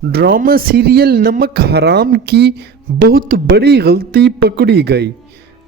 Drama serial नमक हराम की बहुत बड़ी गलती पकड़ी गई।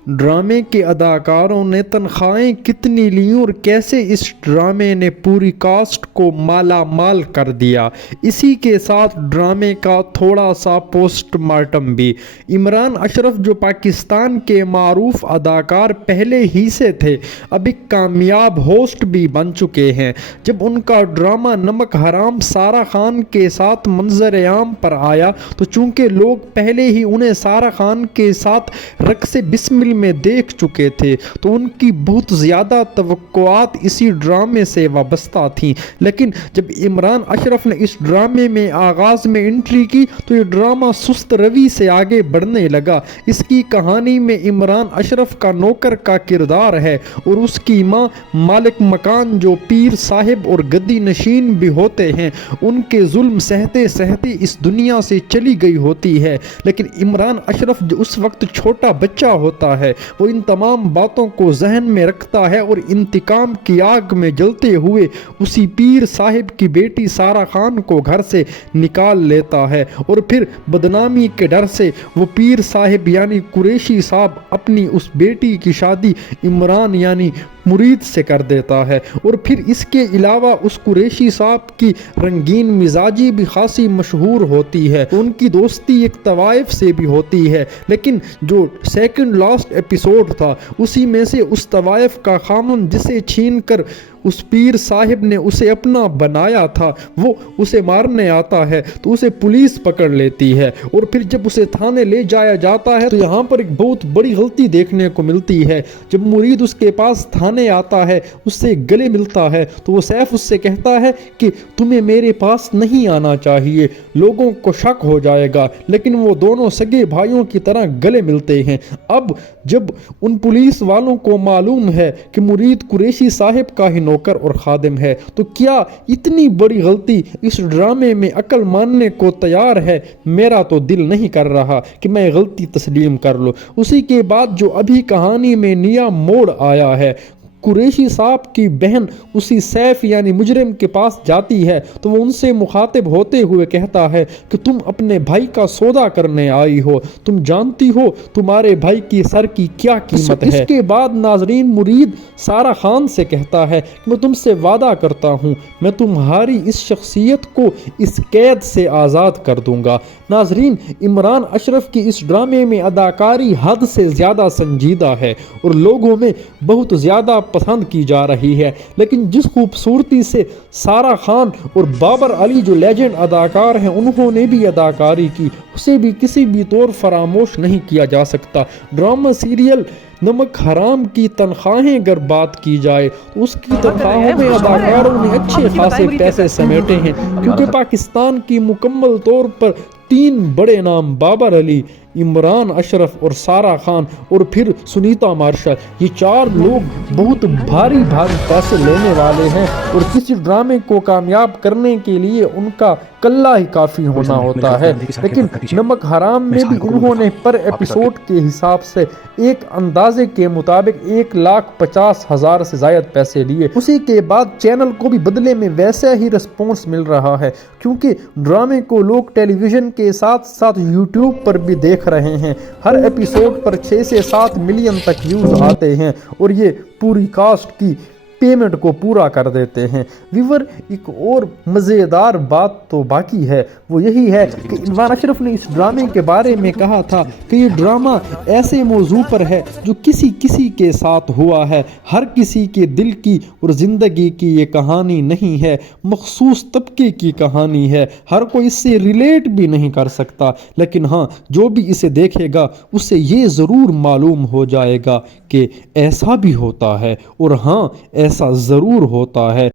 ड्रामे के अदाकारों ने तनख्वाहें कितनी लीं और कैसे इस ड्रामे ने पूरी कास्ट को माला माल कर दिया। इसी के साथ ड्रामे का थोड़ा सा पोस्टमार्टम भी। इमरान अशरफ जो पाकिस्तान के मारूफ अदाकार पहले ही से थे, अब एक कामयाब होस्ट भी बन चुके हैं। जब उनका ड्रामा नमक हराम सारा खान के साथ मंजर आम पर आया तो चूंकि लोग पहले ही उन्हें सारा खान के साथ रक्स बिस्मिल में देख चुके थे तो उनकी बहुत ज़्यादा तवक्कुआत इसी ड्रामे से वाबस्ता थीं। लेकिन जब इमरान अशरफ ने इस ड्रामे में आगाज़ में एंट्री की तो ये ड्रामा सुस्त रवि से आगे बढ़ने लगा। इसकी कहानी में इमरान अशरफ का नौकर का किरदार है और उसकी माँ मालिक मकान जो पीर साहिब और गद्दी नशीन भी होते हैं, उनके जुल्म सहते सहते इस दुनिया से चली गई होती है। लेकिन इमरान अशरफ जो उस वक्त छोटा बच्चा होता है वो इन तमाम बातों को जहन में रखता है और इंतकाम की आग में जलते हुए उसी पीर साहिब की बेटी सारा खान को घर से निकाल लेता है और फिर बदनामी के डर से वो पीर साहिब यानी कुरैशी साहब अपनी उस बेटी की शादी इमरान यानी मुरीद से कर देता है। और फिर इसके अलावा उस कुरैशी साहब की रंगीन मिजाजी भी खासी मशहूर होती है। उनकी दोस्ती एक तवाइफ से भी होती है। लेकिन जो सेकंड लास्ट एपिसोड था उसी में से उस तवाइफ का खामन जिसे छीन कर उस पीर साहिब ने उसे अपना बनाया था वो उसे मारने आता है तो उसे पुलिस पकड़ लेती है और फिर जब उसे थाने ले जाया जाता है तो यहाँ पर एक बहुत बड़ी गलती देखने को मिलती है। जब मुरीद उसके पास थाने आता है, उससे गले मिलता है तो वो सैफ उससे कहता है कि तुम्हें मेरे पास नहीं आना चाहिए, लोगों को शक हो जाएगा। लेकिन वो दोनों सगे भाइयों की तरह गले मिलते हैं। अब जब उन पुलिस वालों को मालूम है कि मुरीद कुरैशी साहिब का ही नौकर और खादिम है तो क्या इतनी बड़ी गलती इस ड्रामे में अकल मानने को तैयार है। मेरा तो दिल नहीं कर रहा कि मैं गलती तस्लीम कर लूं। उसी के बाद जो अभी कहानी में नया मोड़ आया है, कुरैशी साहब की बहन उसी सैफ यानी मुजरिम के पास जाती है तो वो उनसे मुखातिब होते हुए कहता है कि तुम अपने भाई का सौदा करने आई हो, तुम जानती हो तुम्हारे भाई की सर की क्या कीमत है। इसके बाद नाजरीन मुरीद सारा खान से कहता है कि मैं तुमसे वादा करता हूँ मैं तुम्हारी इस शख्सियत को इस कैद से आज़ाद कर दूंगा। नाजरीन इमरान अशरफ की इस ड्रामे में अदाकारी हद से ज़्यादा संजीदा है और लोगों में बहुत ज़्यादा पसंद की जा रही है। लेकिन जिस खूबसूरती से सारा खान और बाबर अली जो लेजेंड अदाकार हैं उन्होंने भी अदाकारी की, उसे भी किसी भी तौर फरामोश नहीं किया जा सकता। ड्रामा सीरियल नमक हराम की तनख्वाहें अगर बात की जाए तो उसकी तनख्वाहों में अदाकारों ने अच्छे खासे पैसे समेटे हैं क्योंकि पाकिस्तान की मुकम्मल तौर पर 3 बड़े नाम बाबर अली, इमरान अशरफ और सारा खान और फिर सुनीता मार्शल, ये 4 लोग बहुत भारी भारी पैसे लेने वाले हैं और किसी ड्रामे को कामयाब करने के लिए उनका कल्ला ही काफ़ी होना होता है। लेकिन नमक हराम में भी उन्होंने पर एपिसोड के हिसाब से एक अंदाजे के मुताबिक 1,50,000 से ज़ायद पैसे लिए। उसी के बाद चैनल को भी बदले में वैसा ही रिस्पॉन्स मिल रहा है क्योंकि ड्रामे को लोग टेलीविज़न के साथ साथ यूट्यूब पर भी देख रहे हैं। हर एपिसोड पर 6 से 7 मिलियन तक व्यूज़ आते हैं और ये पूरी कास्ट की पेमेंट को पूरा कर देते हैं। व्यूवर एक और मज़ेदार बात तो बाकी है, वो यही है कि इमरान अशरफ ने इस ड्रामे के बारे में कहा था कि ये ड्रामा ऐसे मौजू पर है जो किसी किसी के साथ हुआ है, हर किसी के दिल की और ज़िंदगी की ये कहानी नहीं है, मखसूस तबके की कहानी है, हर कोई इससे रिलेट भी नहीं कर सकता। लेकिन हाँ, जो भी इसे देखेगा उसे ये ज़रूर मालूम हो जाएगा कि ऐसा भी होता है और हाँ ऐसा ज़रूर होता है।